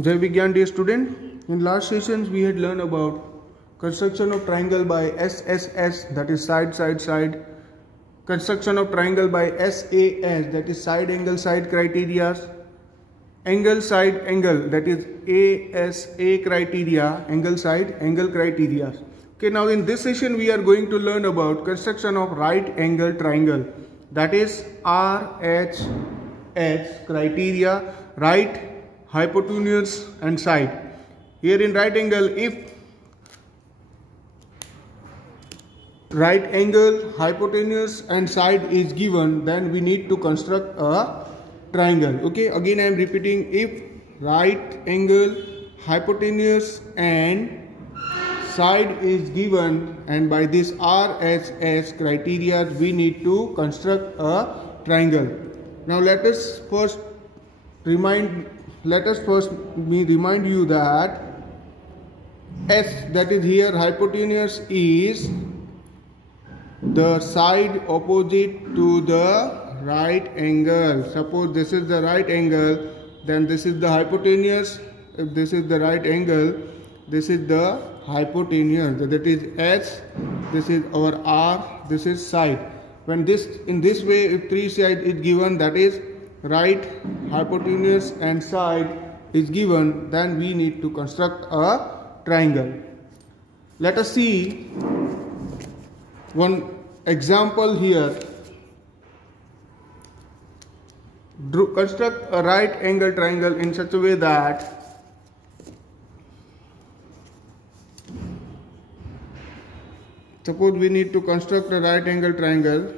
Jai Vigyan, dear student. In last sessions we had learned about construction of triangle by SSS, that is side side side, construction of triangle by SAS, that is side angle side criteria, angle side angle, that is ASA criteria, angle side angle criteria. Okay, now in this session we are going to learn about construction of right angle triangle, that is RHS criteria, right, hypotenuse and side. Here in right angle, if right angle, hypotenuse and side is given, then we need to construct a triangle. Okay, again I am repeating, if right angle, hypotenuse and side is given, and by this RHS criteria we need to construct a triangle. Now let us first remind you that S, that is here hypotenuse, is the side opposite to the right angle. Suppose this is the right angle, then this is the hypotenuse. If this is the right angle, this is the hypotenuse, that is S, this is our R, this is side. When this in this way, if three sides is given, that is right, hypotenuse and side is given, then we need to construct a triangle. Let us see one example here. Construct a right angle triangle in such a way that suppose we need to construct a right angle triangle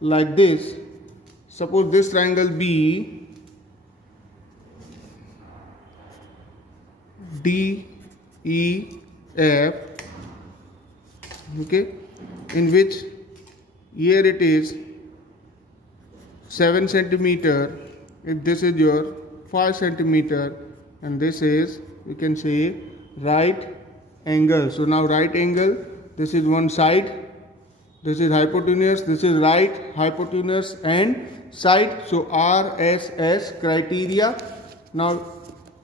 like this. Suppose this triangle be DEF, okay, in which here it is 7 centimeter, if this is your 5 centimeter, and this is, we can say, right angle. So now right angle, this is one side, this is hypotenuse, this is right, hypotenuse and side. So RSS criteria. Now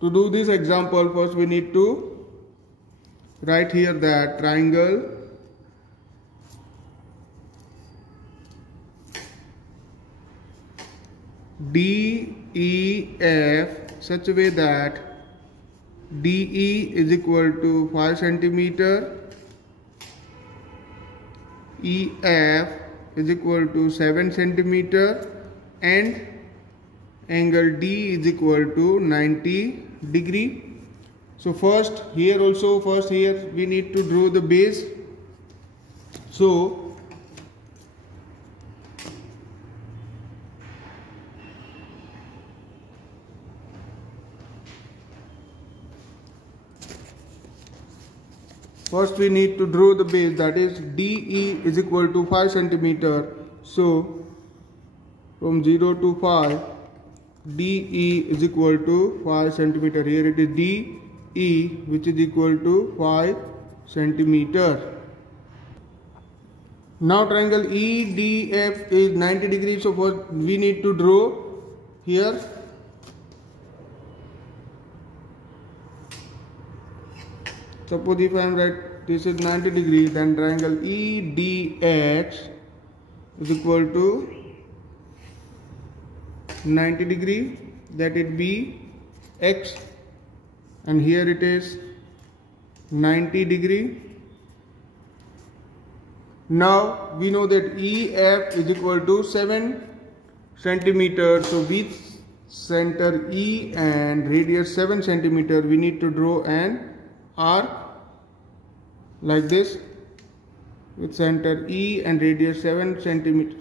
to do this example, first we need to write here that triangle DEF such a way that DE is equal to 5 centimeter, EF is equal to 7 centimeter, and angle D is equal to 90 degree. So first here we need to draw the base. So first we need to draw the base, that is DE is equal to 5 centimeter. So from 0 to 5, DE is equal to 5 centimeter. Here it is DE, which is equal to 5 centimeter. Now triangle EDF is 90 degrees. So first we need to draw here. Suppose if I am right, this is 90 degrees, then triangle EDX is equal to 90 degree, that it be X, and here it is 90 degree. Now we know that EF is equal to 7 centimeter. So with center E and radius 7 centimeter, we need to draw an arc like this with center E and radius 7 centimeter.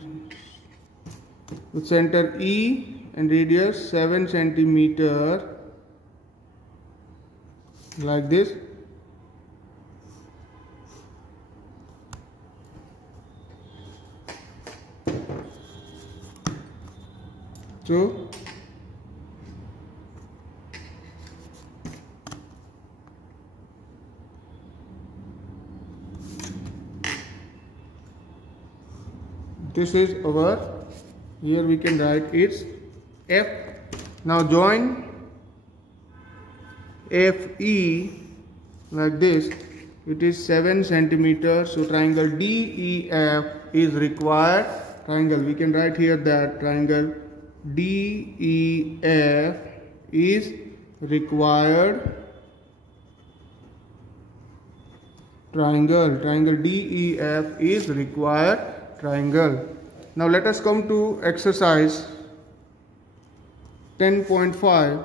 With center E and radius 7 centimeter like this. So this is our, here we can write it's F. Now join FE like this, it is 7 centimeters. So triangle DEF is required. Triangle, we can write here that triangle DEF is required triangle. Triangle DEF is required triangle. Now let us come to exercise 10.5.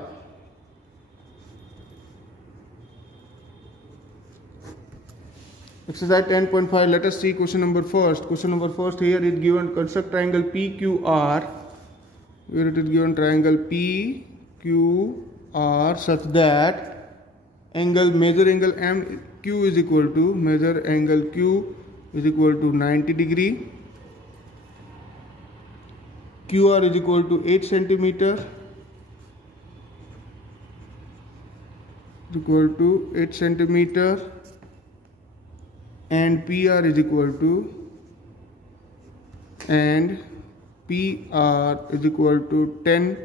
Exercise 10.5. Let us see question number first. Question number first, here is given construct triangle PQR. Here it is given triangle PQR such that measure angle MQ is equal to, measure angle Q is equal to 90 degree. QR is equal to 8 centimeter. Equal to 8 centimeter. And PR is equal to, and PR is equal to 10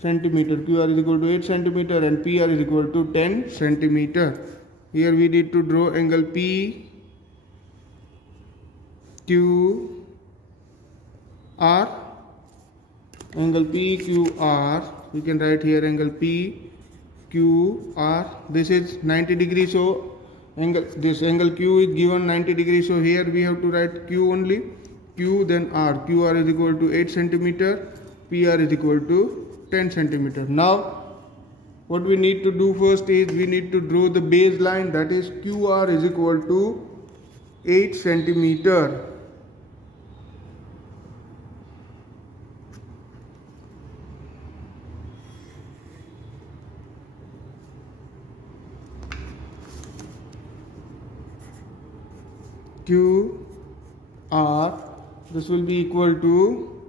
centimeter. QR is equal to 8 centimeter and PR is equal to 10 centimeter. Here we need to draw angle PQR. Angle PQR, we can write here angle PQR. This is 90 degrees, so this angle Q is given 90 degrees, so here we have to write Q only. Q then R. QR is equal to 8 centimeter. PR is equal to 10 centimeter. Now what we need to do first is we need to draw the baseline, that is QR is equal to 8 centimeter. QR, this will be equal to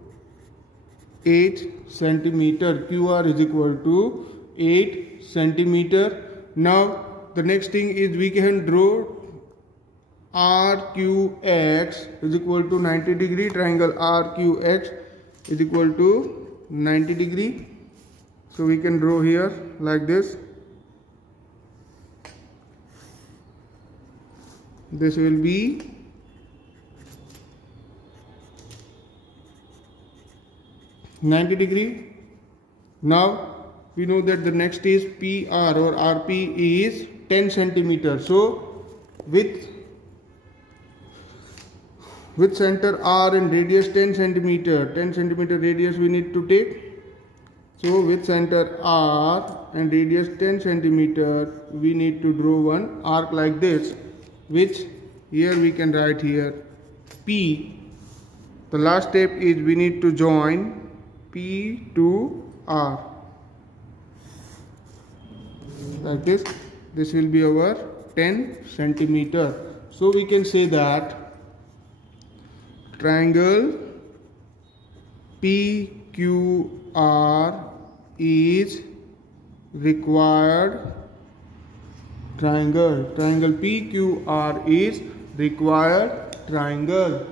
8 centimeter. QR is equal to 8 centimeter. Now the next thing is we can draw RQX is equal to 90 degree. Triangle RQX is equal to 90 degree. So we can draw here like this. This will be $90 degree. Now we know that the next is PR or RP is 10 centimeter. So with center R and radius 10 centimeter radius we need to take. So with center R and radius 10 centimeter we need to draw one arc like this, which here we can write here P. The last step is we need to join P to R like this. This will be our 10 centimeter. So we can say that triangle PQR is required triangle. Triangle PQR is required triangle.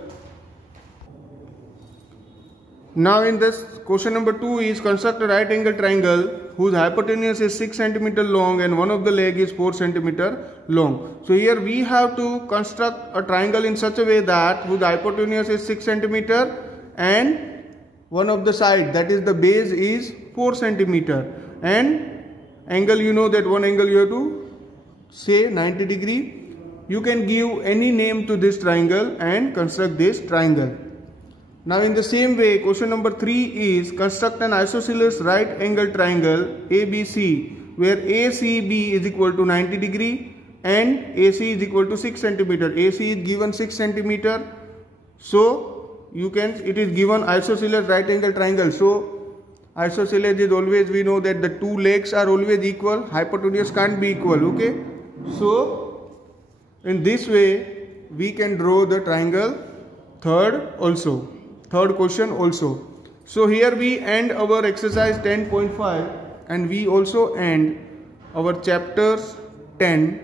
Now in this question number 2 is construct a right angle triangle whose hypotenuse is 6 centimeter long and one of the leg is 4 centimeter long. So here we have to construct a triangle in such a way that whose hypotenuse is 6 centimeter and one of the side, that is the base, is 4 centimeter, and angle, you know that one angle you have to say 90 degree. You can give any name to this triangle and construct this triangle. Now in the same way, question number 3 is construct an isosceles right angle triangle ABC where ACB is equal to 90 degree and AC is equal to 6 centimeter. AC is given 6 centimeter. So it is given isosceles right angle triangle. So isosceles is always, we know that the two legs are always equal. Hypotenuse can't be equal. Okay. So in this way we can draw the triangle third question also. So here we end our exercise 10.5 and we also end our chapters 10.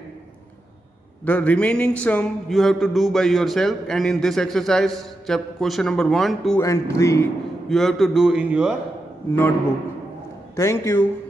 The remaining sum you have to do by yourself, and in this exercise question number 1, 2 and 3 you have to do in your notebook. Thank you.